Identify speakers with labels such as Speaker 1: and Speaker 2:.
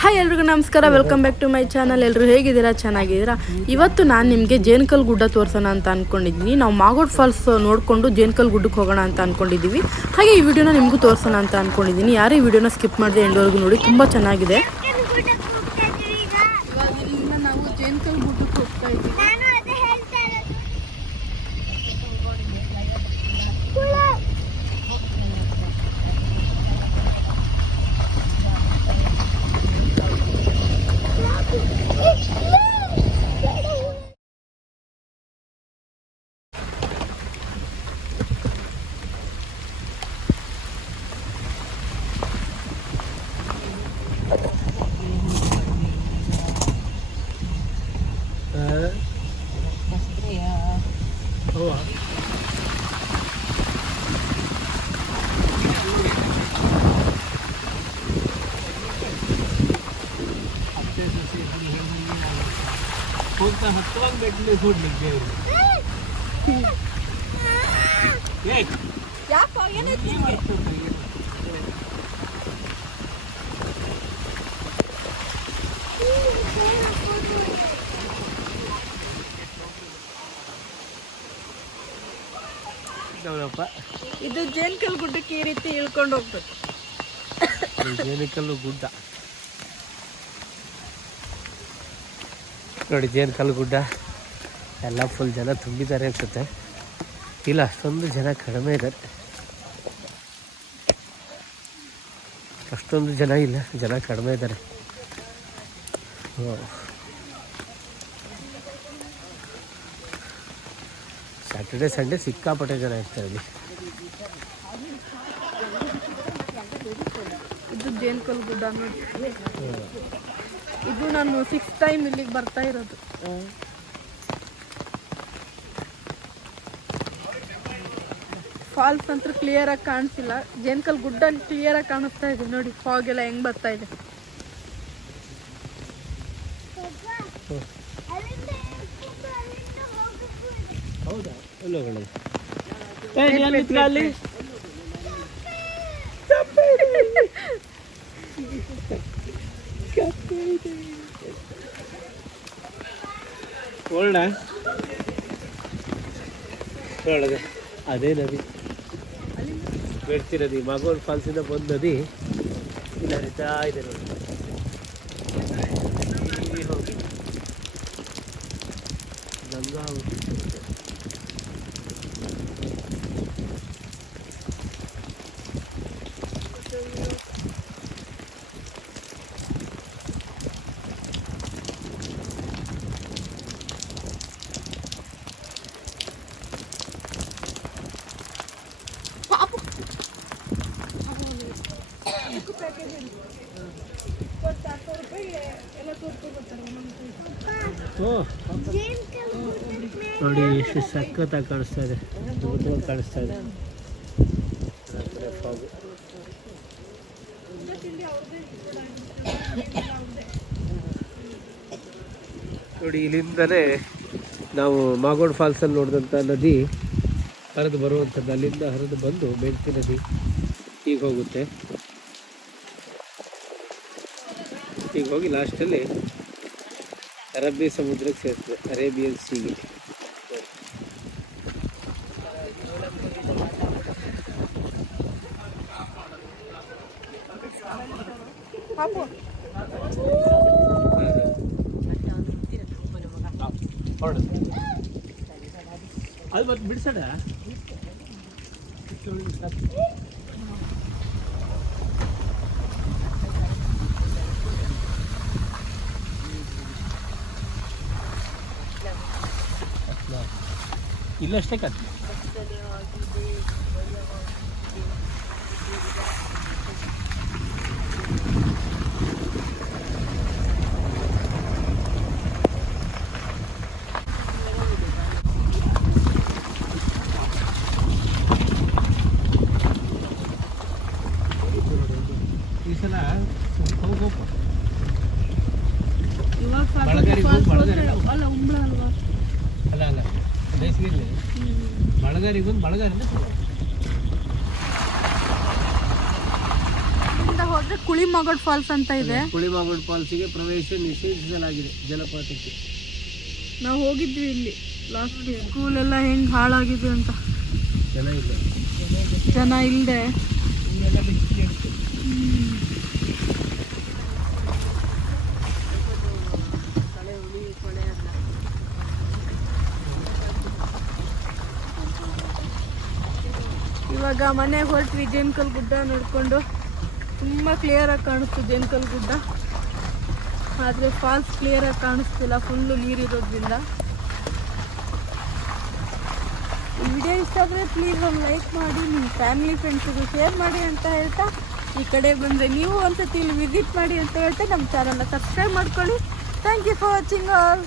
Speaker 1: Hi ಎಲ್ರಿಗೂ ನಮಸ್ಕಾರ welcome back to my channel ಎಲ್ಲರೂ ಹೇಗಿದ್ದೀರಾ? ಚೆನ್ನಾಗಿದ್ದೀರಾ? ಇವತ್ತು ನಾನು ನಿಮಗೆ ಜೇನ್ಕಲ್ ಗುಡ್ಡ ತೋರಿಸೋಣ ಅಂತ ಅಂದ್ಕೊಂಡಿದ್ದೀನಿ ನಾವು ಮಾಗೋಡ್ ಫಾಲ್ಸ್ ನೋಡಿಕೊಂಡು ಜೇನ್ಕಲ್ ಗುಡ್ಡಕ್ಕೆ ಹೋಗೋಣ ಅಂತ ಅಂದ್ಕೊಂಡಿದ್ದೀವಿ ಹಾಗೆ ಈ ವಿಡಿಯೋನ ನಿಮಗೂ ತೋರಿಸೋಣ ಅಂತ ಅಂದ್ಕೊಂಡಿದ್ದೀನಿ ಯಾರು ಈ ವಿಡಿಯೋನ ಸ್ಕಿಪ್ ಮಾಡಿದೆ ಎಂಡವರೆಗೂ ನೋಡಿ, ತುಂಬ ಚೆನ್ನಾಗಿದೆ. ನಾವು ಜೇನ್ಕಲ್ ಗುಡ್ಡಕ್ಕೆ ಹೋಗ್ತಾ ಇದ್ದೀವಿ
Speaker 2: ನಾನು ಅದೇ ಹೇಳ್ತಾ ಇರೋದು.
Speaker 3: ಹೋಗ್ತಾ ಹತ್ತುವಾಗ ಮೆಟ್ಲು ಕೊಡ್ಲಿಕ್ಕೆ ದೇವ್ರು. ಏಯ್ ನೋಡಪ್ಪ
Speaker 1: ಇದು ಜೇನ್ಕಲ್ ಗುಡ್ಡಕ್ಕೆ ಈ ರೀತಿ ಇಳ್ಕೊಂಡು ಹೋಗ್ಬೇಕು.
Speaker 3: ಜೇನಿಕಲ್ಲು ಗುಡ್ಡ. ನೋಡಿ ಜೇನು ಗುಡ್ಡ ಎಲ್ಲ ಫುಲ್ ಜನ ತುಂಬಿದ್ದಾರೆ ಅನ್ಸುತ್ತೆ. ಇಲ್ಲ ಅಷ್ಟೊಂದು ಜನ ಕಡಿಮೆ ಇದ್ದಾರೆ ಅಷ್ಟೊಂದು ಜನ ಇಲ್ಲ ಜನ ಕಡಿಮೆ ಇದ್ದಾರೆ. ಸ್ಯಾಟರ್ಡೆ ಸಂಡೇ ಸಿಕ್ಕಾಪಟ್ಟೆ ಜನ ಇರ್ತಾರೆ ಇಲ್ಲಿ.
Speaker 1: ಗುಡ್ಡ ಇದು ನಾನು ಸಿಕ್ಸ್ ಟೈಮ್ ಇಲ್ಲಿಗೆ ಬರ್ತಾ ಇರೋದು. ಫಾಲ್ಸ್ ಅಂತೂ ಕ್ಲಿಯರ್ ಆಗಿ ಕಾಣಿಸಿಲ್ಲ. ಜೇನ್ಕಲ್ ಗುಡ್ಡ ಕ್ಲಿಯರ್ ಆಗಿ ಕಾಣಿಸ್ತಾ ಇದೆ ನೋಡಿ ಫಾಗ್ ಎಲ್ಲ ಹೆಂಗ್ ಬರ್ತಾ ಇದೆ.
Speaker 3: ಹೌದಾ? ಒಳ್ಳೆ. ಒಳಗೆ ಅದೇ ನದಿ. ಬೆಡ್ತಿ ನದಿ ಮಾಗೋಡ್ ಫಾಲ್ಸಿಂದ ಬಂದ ನದಿ. ಇಲ್ಲಿ ಹರಿತಾ ಇದೆ ನೋಡಿ. ಹೋಗಿ. ಗಂಗಾ ನೋಡಿ, ಎಷ್ಟು ಸಖತ್ತಾಗಿ ಕಾಣಿಸ್ತಾ ಇದೆ. ದೂರದಲ್ಲಿ ಕಾಣಿಸ್ತಾ ಇದೆ. ನೋಡಿ, ಇಲ್ಲಿಂದಲೇ ನಾವು ಮಾಗೋಡ್ ಫಾಲ್ಸಲ್ಲಿ ನೋಡಿದಂಥ ನದಿ ಹರಿದು ಬರುವಂಥದ್ದು ಅಲ್ಲಿಂದ ಹರಿದು ಬಂದು ಬೆಂಕಿ ನದಿ ಈಗ ಹೋಗುತ್ತೆ. ಈಗ ಹೋಗಿ ಲಾಸ್ಟಲ್ಲಿ ಅರಬ್ಬಿ ಸಮುದ್ರಕ್ಕೆ ಸೇರ್ತದೆ ಅರೇಬಿಯನ್ ಸೀಗೆ ಅದು ಮತ್ತೆ ಇಲ್ಲಷ್ಟೇ ಕತ್ತೆ ಈ ಸಲ ಹೋಗ್ಬೇಕು.
Speaker 1: ಇವಾಗ ಅಲ್ಲ
Speaker 3: ಅಲ್ಲ. ಬೇಸಿಗೆಯಲ್ಲಿ ಬಳಗಾರಿಗೆ ಬಂದು ಬಳಗಾರಿಂದ
Speaker 1: ಇಲ್ಲಿಂದ ಹೋದ್ರೆ ಕುಳಿಮಗಡ್ ಫಾಲ್ಸ್ ಅಂತ ಇದೆ.
Speaker 3: ಕುಳಿಮಾಗೋಡ್ ಫಾಲ್ಸಿಗೆ ಪ್ರವೇಶ ನಿಷೇಧಿಸಲಾಗಿದೆ ಜಲಪಾತಕ್ಕೆ.
Speaker 1: ನಾವು ಹೋಗಿದ್ವಿ ಇಲ್ಲಿ ಲಾಸ್ಟ್ ಸ್ಕೂಲ್ ಎಲ್ಲ ಹೆಂಗ್ ಹಾಳಾಗಿದೆ ಅಂತ.
Speaker 3: ಚೆನ್ನಾಗಿದೆ.
Speaker 1: ಜನ ಇಲ್ಲದೆ ಇವಾಗ ಮನೆಗೆ ಹೊರಟ್ವಿ, ಜೇನ್ಕಲ್ ಗುಡ್ಡ ನೋಡಿಕೊಂಡು. ತುಂಬ ಕ್ಲಿಯರಾಗಿ ಕಾಣಿಸ್ತು ಜೇನ್ಕಲ್ ಗುಡ್ಡ. ಆದರೆ ಫಾಲ್ಸ್ ಕ್ಲಿಯರಾಗಿ ಕಾಣಿಸ್ತಿಲ್ಲ ಫುಲ್ಲು ನೀರಿರೋದ್ರಿಂದ. ಈ ವಿಡಿಯೋ ಇಷ್ಟ ಆದರೆ ಪ್ಲೀಸ್ ಒಂದು ಲೈಕ್ ಮಾಡಿ, ನಿಮ್ಮ ಫ್ಯಾಮಿಲಿ ಫ್ರೆಂಡ್ಸಿಗೂ ಶೇರ್ ಮಾಡಿ ಅಂತ ಹೇಳ್ತಾ, ಈ ಕಡೆ ಬಂದರೆ ನೀವು ಒಂದ್ಸತಿ ಇಲ್ಲಿ ವಿಸಿಟ್ ಮಾಡಿ ಅಂತ ಹೇಳ್ತಾ, ನಮ್ಮ ಚಾನಲ್ನ ಸಬ್ಸ್ಕ್ರೈಬ್ ಮಾಡ್ಕೊಳ್ಳಿ. Thank you for watching all